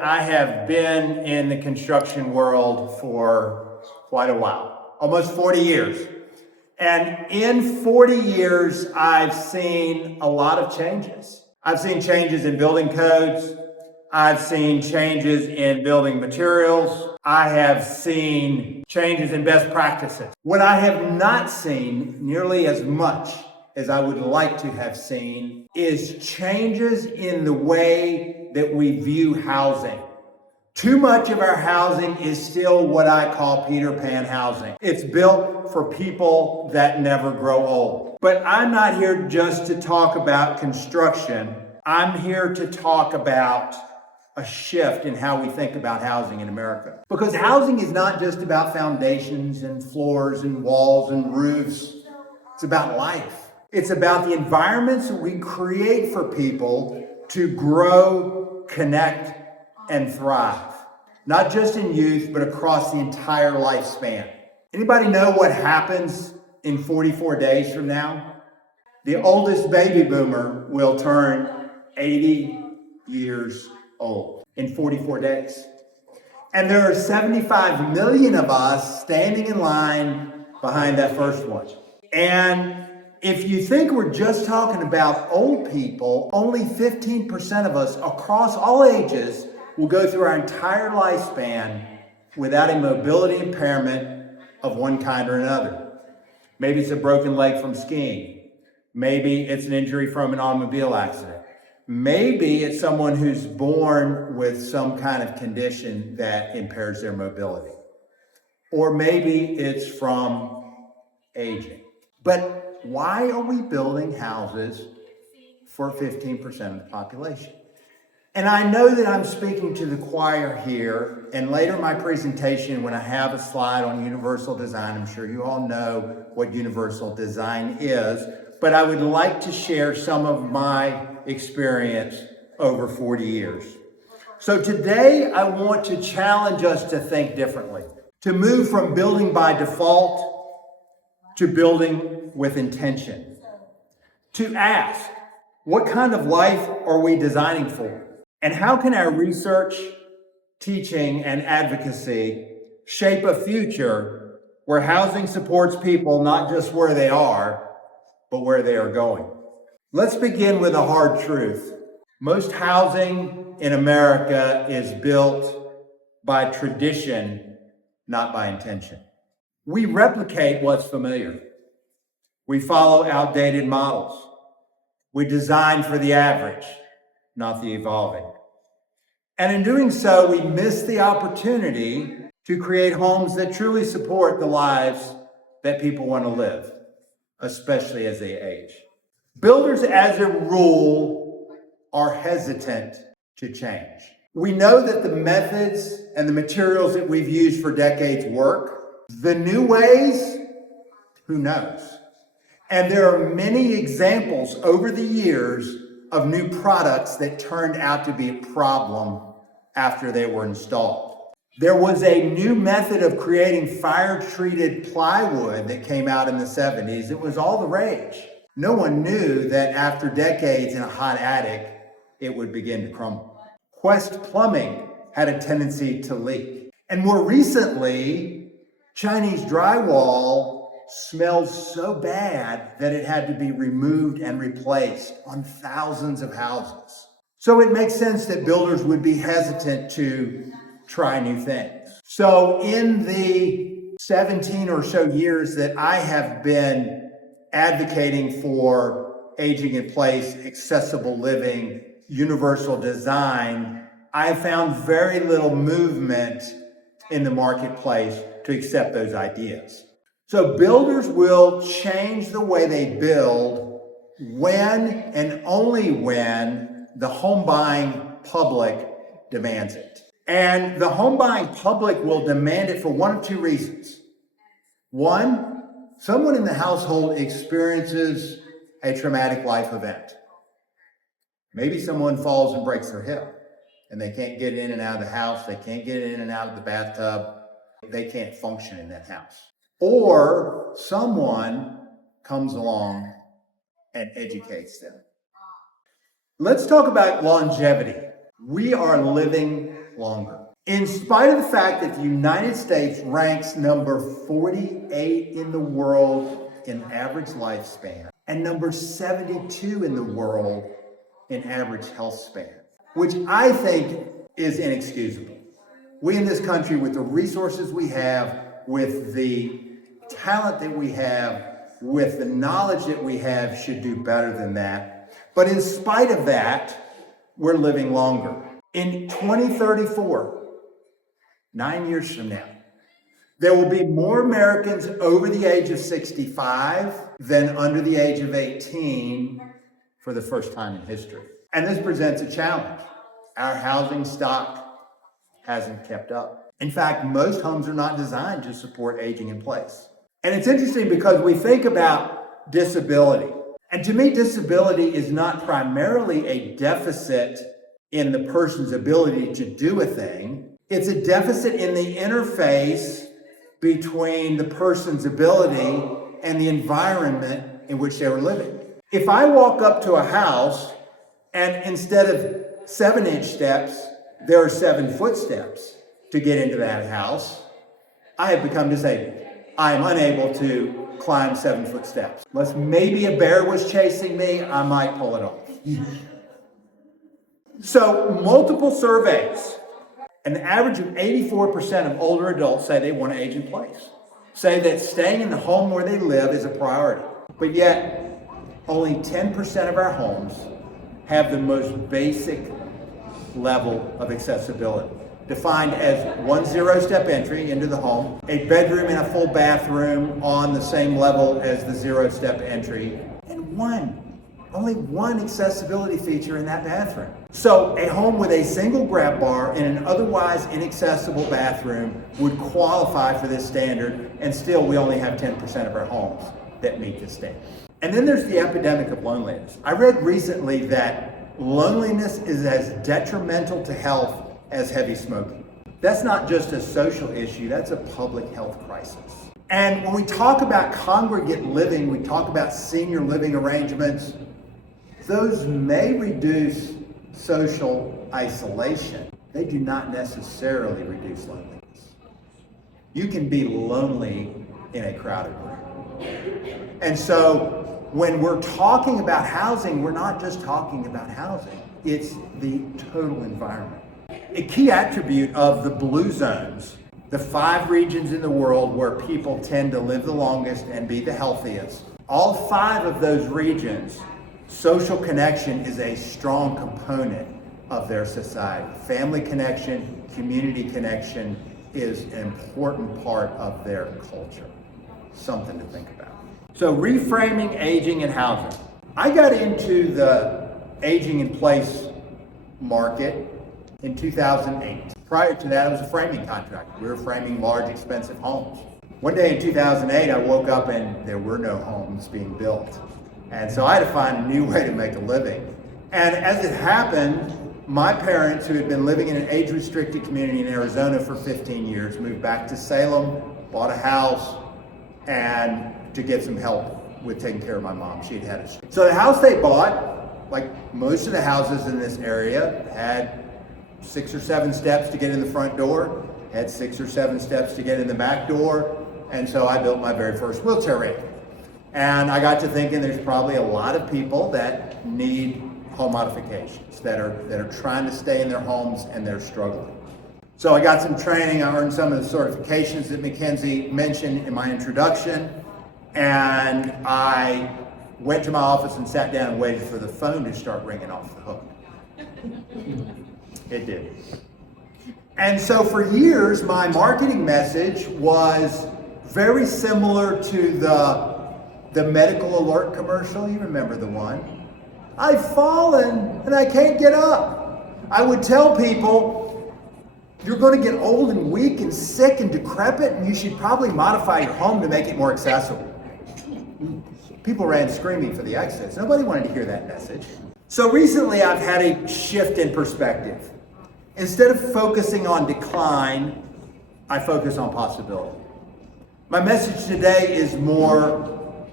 I have been in the construction world for quite a while, almost 40 years. And in 40 years, I've seen a lot of changes. I've seen changes in building codes. I've seen changes in building materials. I have seen changes in best practices. What I have not seen nearly as much as I would like to have seen is changes in the way that we view housing. Too much of our housing is still what I call Peter Pan housing. It's built for people that never grow old. But I'm not here just to talk about construction. I'm here to talk about a shift in how we think about housing in America. Because housing is not just about foundations and floors and walls and roofs. It's about life. It's about the environments that we create for people to grow, connect, and thrive. Not just in youth, but across the entire lifespan. Anybody know what happens in 44 days from now? The oldest baby boomer will turn 80 years old in 44 days. And there are 75 million of us standing in line behind that first one. And if you think we're just talking about old people, only 15% of us across all ages will go through our entire lifespan without a mobility impairment of one kind or another. Maybe it's a broken leg from skiing. Maybe it's an injury from an automobile accident. Maybe it's someone who's born with some kind of condition that impairs their mobility. Or maybe it's from aging. But why are we building houses for 15% of the population? And I know that I'm speaking to the choir here, and later in my presentation, when I have a slide on universal design, I'm sure you all know what universal design is, but I would like to share some of my experience over 40 years. So today, I want to challenge us to think differently, to move from building by default to building with intention, to ask, what kind of life are we designing for? And how can our research, teaching, and advocacy shape a future where housing supports people not just where they are, but where they are going? Let's begin with a hard truth. Most housing in America is built by tradition, not by intention. We replicate what's familiar. We follow outdated models. We design for the average, not the evolving. And in doing so, we miss the opportunity to create homes that truly support the lives that people want to live, especially as they age. Builders, as a rule, are hesitant to change. We know that the methods and the materials that we've used for decades work. The new ways, who knows? And there are many examples over the years of new products that turned out to be a problem after they were installed. There was a new method of creating fire-treated plywood that came out in the 70s. It was all the rage. No one knew that after decades in a hot attic, it would begin to crumble. Quest plumbing had a tendency to leak. And more recently, Chinese drywall smelled so bad that it had to be removed and replaced on thousands of houses. So it makes sense that builders would be hesitant to try new things. So in the 17 or so years that I have been advocating for aging in place, accessible living, universal design, I found very little movement in the marketplace to accept those ideas. So builders will change the way they build when and only when the home buying public demands it. And the home buying public will demand it for one of two reasons. One, someone in the household experiences a traumatic life event. Maybe someone falls and breaks their hip and they can't get in and out of the house. They can't get in and out of the bathtub. They can't function in that house. Or someone comes along and educates them. Let's talk about longevity. We are living longer. In spite of the fact that the United States ranks number 48 in the world in average lifespan and number 72 in the world in average health span, which I think is inexcusable. We in this country, with the resources we have, with the talent that we have, with the knowledge that we have, should do better than that. But in spite of that, we're living longer. In 2034, 9 years from now, there will be more Americans over the age of 65 than under the age of 18 for the first time in history. And this presents a challenge. Our housing stock hasn't kept up. In fact, most homes are not designed to support aging in place. And it's interesting because we think about disability. And to me, disability is not primarily a deficit in the person's ability to do a thing. It's a deficit in the interface between the person's ability and the environment in which they were living. If I walk up to a house and instead of 7-inch steps, there are 7 footsteps to get into that house, I have become disabled. I am unable to climb 7 foot steps. Unless maybe a bear was chasing me, I might pull it off. So multiple surveys, an average of 84% of older adults say they want to age in place, say that staying in the home where they live is a priority. But yet, only 10% of our homes have the most basic level of accessibility, defined as 1 0-step entry into the home, a bedroom and a full bathroom on the same level as the 0-step entry, and only one accessibility feature in that bathroom. So a home with a single grab bar in an otherwise inaccessible bathroom would qualify for this standard, and still we only have 10% of our homes that meet this standard. And then there's the epidemic of loneliness. I read recently that loneliness is as detrimental to health as heavy smoking. That's not just a social issue, that's a public health crisis. And when we talk about congregate living, we talk about senior living arrangements, those may reduce social isolation. They do not necessarily reduce loneliness. You can be lonely in a crowded room. And so when we're talking about housing, we're not just talking about housing, it's the total environment. A key attribute of the blue zones, the 5 regions in the world where people tend to live the longest and be the healthiest, all 5 of those regions, social connection is a strong component of their society. Family connection, community connection is an important part of their culture. Something to think about. So reframing aging and housing. I got into the aging in place market in 2008. Prior to that, I was a framing contractor. We were framing large, expensive homes. One day in 2008, I woke up and there were no homes being built. And so I had to find a new way to make a living. And as it happened, my parents, who had been living in an age-restricted community in Arizona for 15 years, moved back to Salem, bought a house, and to get some help with taking care of my mom. She had had a stroke. So the house they bought, like most of the houses in this area, had 6 or 7 steps to get in the front door, had 6 or 7 steps to get in the back door, and so I built my very first wheelchair ramp. And I got to thinking there's probably a lot of people that need home modifications, that are trying to stay in their homes and they're struggling. So I got some training, I earned some of the certifications that Mackenzie mentioned in my introduction, and I went to my office and sat down and waited for the phone to start ringing off the hook. It did. And so for years, my marketing message was very similar to the medical alert commercial. You remember the one? I've fallen and I can't get up. I would tell people, you're going to get old and weak and sick and decrepit, and you should probably modify your home to make it more accessible. People ran screaming for the exits. Nobody wanted to hear that message. So recently I've had a shift in perspective. Instead of focusing on decline, I focus on possibility. My message today is more,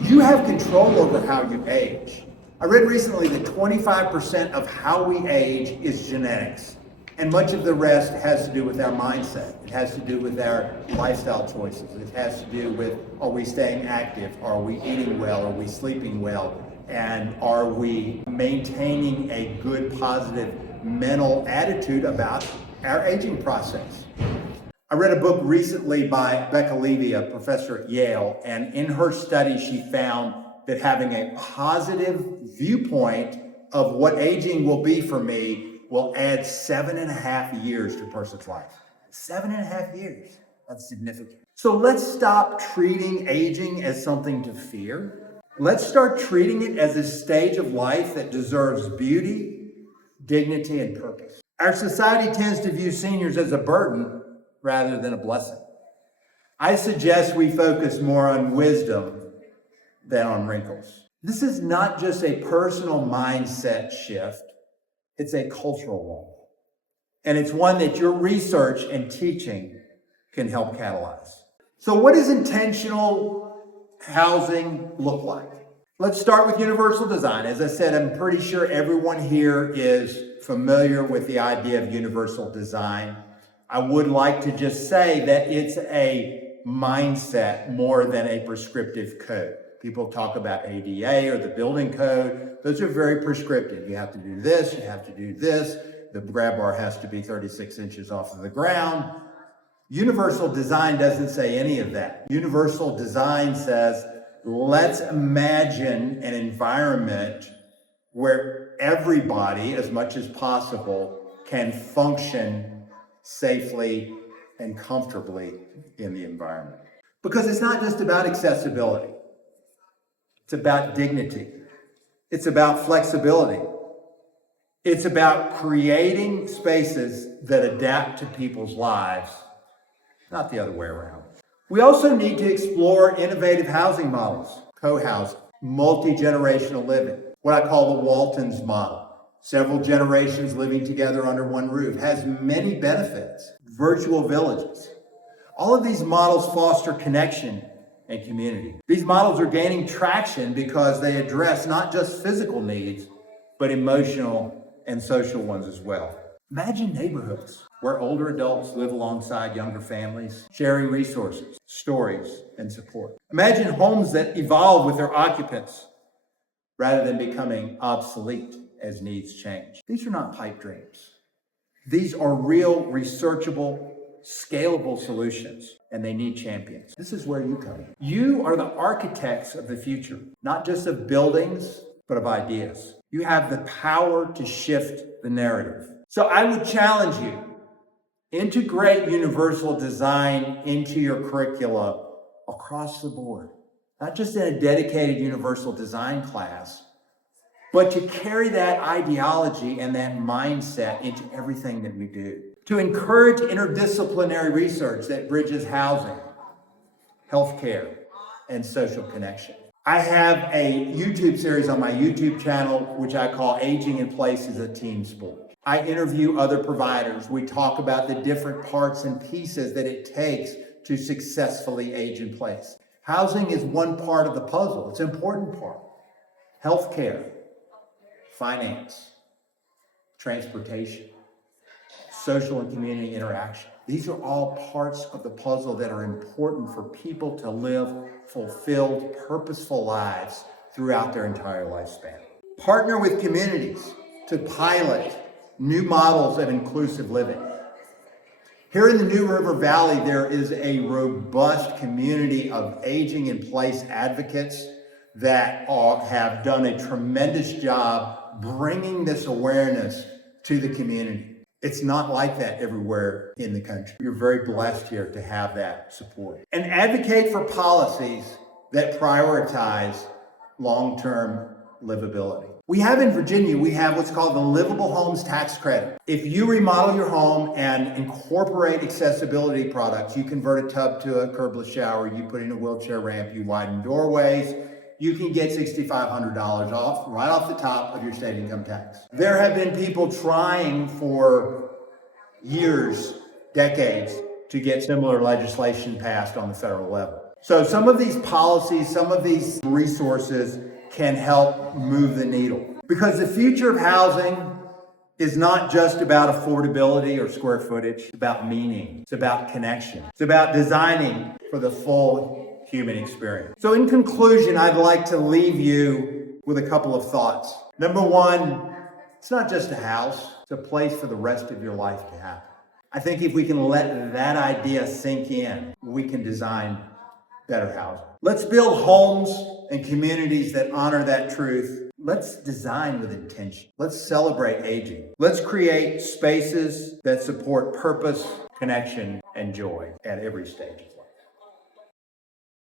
you have control over how you age. I read recently that 25% of how we age is genetics. And much of the rest has to do with our mindset. It has to do with our lifestyle choices. It has to do with, are we staying active? Are we eating well? Are we sleeping well? And are we maintaining a good, positive mental attitude about our aging process? I read a book recently by Becca Levy, a professor at Yale, and in her study she found that having a positive viewpoint of what aging will be for me will add 7.5 years to a person's life. 7.5 years, that's significant. So let's stop treating aging as something to fear. Let's start treating it as a stage of life that deserves beauty, dignity, and purpose. Our society tends to view seniors as a burden rather than a blessing. I suggest we focus more on wisdom than on wrinkles. This is not just a personal mindset shift, it's a cultural one. And it's one that your research and teaching can help catalyze. So what does intentional housing look like? Let's start with universal design. As I said, I'm pretty sure everyone here is familiar with the idea of universal design. I would like to just say that it's a mindset more than a prescriptive code. People talk about ADA or the building code. Those are very prescriptive. You have to do this, you have to do this. The grab bar has to be 36 inches off of the ground. Universal design doesn't say any of that. Universal design says, let's imagine an environment where everybody, as much as possible, can function safely and comfortably in the environment. Because it's not just about accessibility. It's about dignity. It's about flexibility. It's about creating spaces that adapt to people's lives, not the other way around. We also need to explore innovative housing models, co-housing, multi-generational living, what I call the Walton's model. Several generations living together under one roof has many benefits. Virtual villages. All of these models foster connection and community. These models are gaining traction because they address not just physical needs, but emotional and social ones as well. Imagine neighborhoods where older adults live alongside younger families, sharing resources, stories, and support. Imagine homes that evolve with their occupants rather than becoming obsolete as needs change. These are not pipe dreams. These are real, researchable, scalable solutions, and they need champions. This is where you come in. You are the architects of the future, not just of buildings, but of ideas. You have the power to shift the narrative. So I would challenge you, integrate universal design into your curricula across the board, not just in a dedicated universal design class, but to carry that ideology and that mindset into everything that we do. To encourage interdisciplinary research that bridges housing, healthcare, and social connection. I have a YouTube series on my YouTube channel, which I call Aging in Place is a Team Sport. I interview other providers. We talk about the different parts and pieces that it takes to successfully age in place. Housing is one part of the puzzle. It's an important part. Healthcare, finance, transportation, social and community interaction. These are all parts of the puzzle that are important for people to live fulfilled, purposeful lives throughout their entire lifespan. Partner with communities to pilot new models of inclusive living. Here in the New River Valley, there is a robust community of aging in place advocates that have done a tremendous job bringing this awareness to the community. It's not like that everywhere in the country. You're very blessed here to have that support. And advocate for policies that prioritize long-term livability. We have in Virginia, we have what's called the Livable Homes Tax Credit. If you remodel your home and incorporate accessibility products, you convert a tub to a curbless shower, you put in a wheelchair ramp, you widen doorways, you can get $6,500 off, right off the top of your state income tax. There have been people trying for years, decades, to get similar legislation passed on the federal level. So some of these policies, some of these resources can help move the needle. Because the future of housing is not just about affordability or square footage. It's about meaning. It's about connection. It's about designing for the full human experience. So in conclusion, I'd like to leave you with a couple of thoughts. Number one, it's not just a house. It's a place for the rest of your life to happen. I think if we can let that idea sink in, we can design better housing. Let's build homes and communities that honor that truth. Let's design with intention. Let's celebrate aging. Let's create spaces that support purpose, connection, and joy at every stage.